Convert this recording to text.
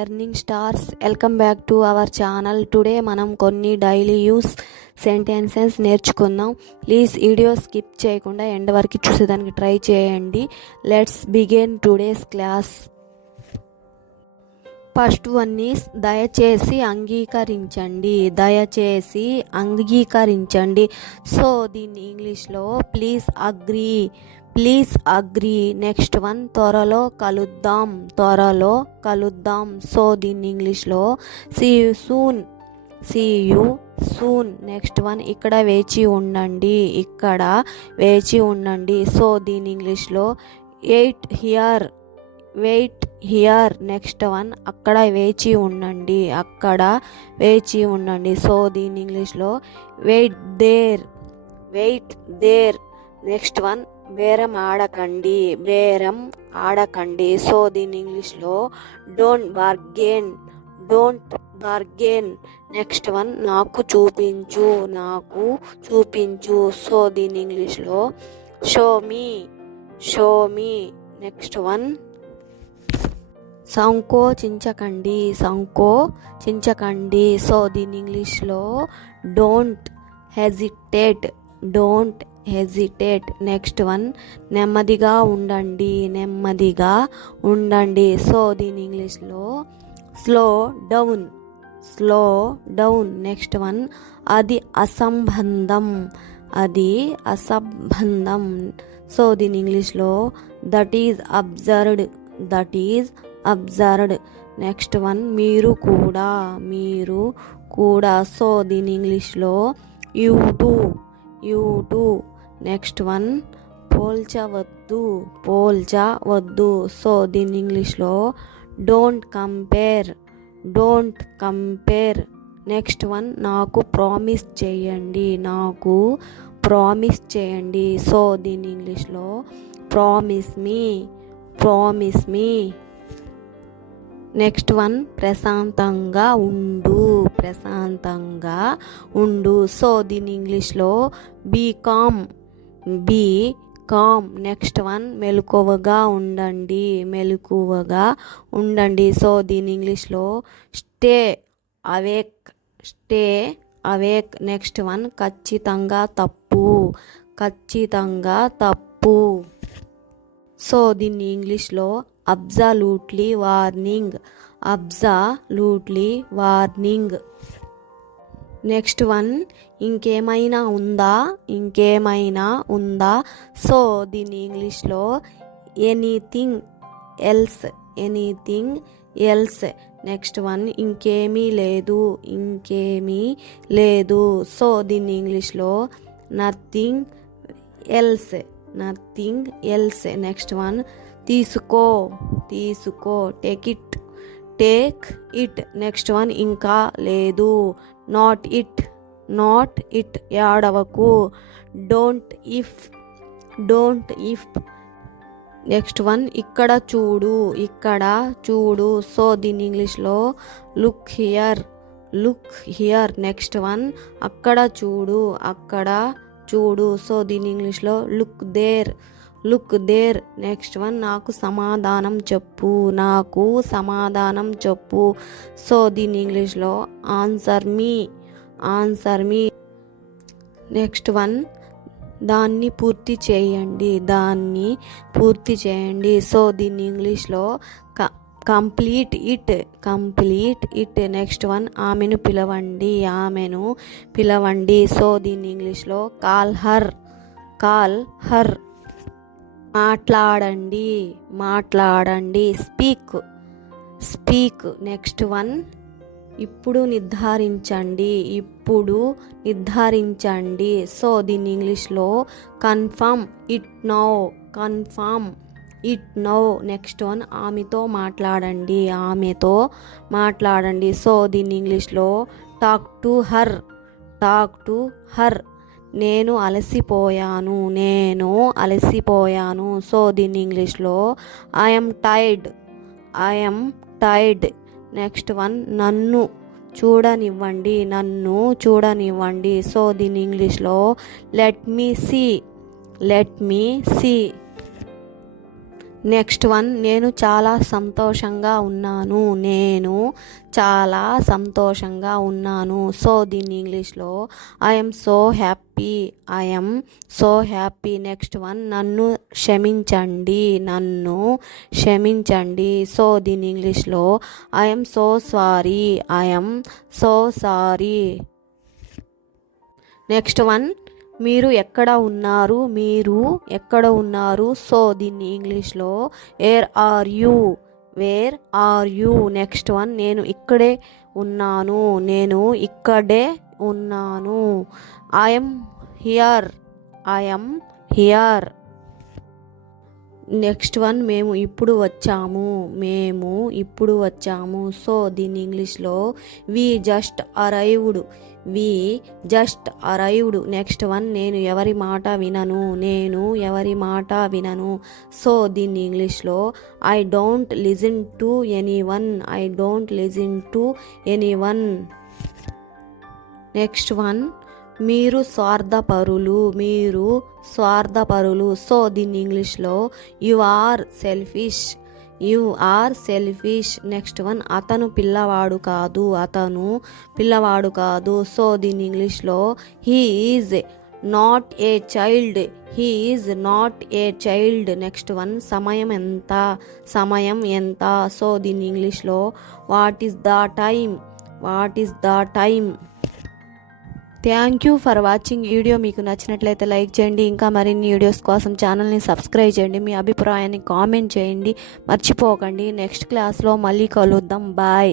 Learning stars, welcome back to our channel. Today మనం కొన్ని daily use sentences నేర్చుకుందాం. Please video skip చేయకుండా end వరకు చూసేదానికి ట్రై చేయండి. Let's begin today's class. First one is దయచేసి అంగీకరించండి. దయచేసి అంగీకరించండి. సో దీన్ని ఇంగ్లీష్లో please agree. Please agree. Next one త్వరలో కలుద్దాం. త్వరలో కలుద్దాం. సో దీన్ని ఇంగ్లీష్లో see you soon. See you soon. Next one ఇక్కడ వేచి ఉండండి. ఇక్కడ వేచి ఉండండి. సో దీన్ని ఇంగ్లీష్లో wait here. Wait here. Next one అక్కడ వేచి ఉండండి. అక్కడ వేచి ఉండండి. సో దీని ఇంగ్లీష్లో wait there. Wait there. Next one బేరం ఆడకండి. బేరం ఆడకండి. సో దీని ఇంగ్లీష్లో don't bargain. Don't bargain. Next one నాకు చూపించు. నాకు చూపించు. సో దీని ఇంగ్లీష్లో show me. Show me. Next one సంకోచించకండి. సంకోచించకండి. సో దీని ఇంగ్లీష్లో don't hesitate. Don't hesitate. Next one నెమ్మదిగా ఉండండి. నెమ్మదిగా ఉండండి. సో దీని ఇంగ్లీష్లో slow down. Slow down. Next one అది అసంబంధం. అది అసంబంధం. సో దీని ఇంగ్లీష్లో that is observed. That is observed. Next one మీరు కూడా. మీరు కూడా. సో దీని ఇంగ్లీష్లో you too. You too. Next one పోల్చవద్దు. పోల్చవద్దు. సో దీని ఇంగ్లీష్లో don't compare. Don't compare. Next one నాకు ప్రామిస్ చేయండి. నాకు ప్రామిస్ చేయండి. సో దీని ఇంగ్లీష్లో promise me. Promise me. Next one ప్రశాంతంగా ఉండు. ప్రశాంతంగా ఉండు. సో దీని ఇంగ్లీష్లో be calm. Be calm. Next one మెలకువగా ఉండండి. మెలకువగా ఉండండి. సో దీని ఇంగ్లీష్లో stay awake. Stay awake. Next one ఖచ్చితంగా తప్పు. ఖచ్చితంగా తప్పు. సో దీన్ని ఇంగ్లీష్లో absolutely warning. Absolutely warning. Next one ఇంకేమైనా ఉందా. ఇంకేమైనా ఉందా. సో దీన్ని ఇంగ్లీష్లో anything else. Anything else. Next one ఇంకేమీ లేదు. ఇంకేమీ లేదు. సో దీన్ని ఇంగ్లీష్లో nothing else. Nothing else. Next one తీసుకో. తీసుకో. Take it. Take it. Next one ఇంకా లేదు. Not it. Not it. ఏడవకు. Don't if. Don't if. Next one ఇక్కడ చూడు. ఇక్కడ చూడు. సో దీని ఇంగ్లీష్లో look here. Look here. Next one అక్కడ చూడు. అక్కడ చూడు. సో దీని ఇంగ్లీష్లో look there. Look there. Next one నాకు సమాధానం చెప్పు. నాకు సమాధానం చెప్పు. సో దీని ఇంగ్లీష్లో answer me. Answer me. Next one దాన్ని పూర్తి చేయండి. దాన్ని పూర్తి చేయండి. సో దీన్ని ఇంగ్లీష్లో complete it. Complete it. Next one ఆమెను పిలవండి. ఆమెను పిలవండి. సో దీన్ని ఇంగ్లీష్లో కాల్ హర్. Call her. మాట్లాడండి. మాట్లాడండి. స్పీక్. స్పీక్. నెక్స్ట్ వన్ ఇప్పుడు నిర్ధారించండి. ఇప్పుడు నిర్ధారించండి. సో దీన్ని ఇంగ్లీష్లో confirm it now. Confirm it now. Next one ఆమెతో మాట్లాడండి. ఆమెతో మాట్లాడండి. సో దీన్ని ఇంగ్లీష్లో talk to her. Talk to her. నేను అలసిపోయాను. నేను అలసిపోయాను. సో దీన్ని ఇంగ్లీష్లో I'm tired. I'm tired. Next one నన్ను చూడనివ్వండి. నన్ను చూడనివ్వండి. సో దీన్ని ఇంగ్లీష్లో let me see. Let me see. Next one, నేను చాలా సంతోషంగా ఉన్నాను. నేను చాలా సంతోషంగా ఉన్నాను. సో దీన్ని ఇంగ్లీష్లో I'm so happy. I'm so happy. Next one, నన్ను క్షమించండి. నన్ను క్షమించండి. సో దీన్ని ఇంగ్లీష్లో I'm so sorry. I'm so sorry. Next one, మీరు ఎక్కడ ఉన్నారు. మీరు ఎక్కడ ఉన్నారు. సో దీన్ని ఇంగ్లీష్లో where are you. Where are you. Next one, నేను ఇక్కడే ఉన్నాను. నేను ఇక్కడే ఉన్నాను. I'm here. I'm here. Next one, మేము ఇప్పుడు వచ్చాము. మేము ఇప్పుడు వచ్చాము. సో దీన్ని ఇంగ్లీష్లో we just arrived. We just arrived. Next one, నేను ఎవరి మాట వినను. నేను ఎవరి మాట వినను. సో దీన్ని ఇంగ్లీష్లో I don't listen to anyone. I don't listen to anyone. Next one, మీరు స్వార్థపరులు. మీరు స్వార్థపరులు. సో దీన్ని ఇంగ్లీష్లో you are selfish. You are selfish. Next one, అతను పిల్లవాడు కాదు. అతను పిల్లవాడు కాదు. సో దీన్ని ఇంగ్లీష్లో he is not a child. He is not a child. Next one, సమయం ఎంత. సమయం ఎంత. సో దీన్ని ఇంగ్లీష్లో what is the time. What is the time. Thank you for watching. Video మీకు నచ్చినట్లయితే లైక్ చేయండి. ఇంకా మరిన్ని వీడియోస్ కోసం ఛానల్ని సబ్స్క్రైబ్ చేయండి. మీ అభిప్రాయాన్ని కామెంట్ చేయండి. మర్చిపోకండి. నెక్స్ట్ క్లాస్లో మళ్ళీ కలుద్దాం. బాయ్.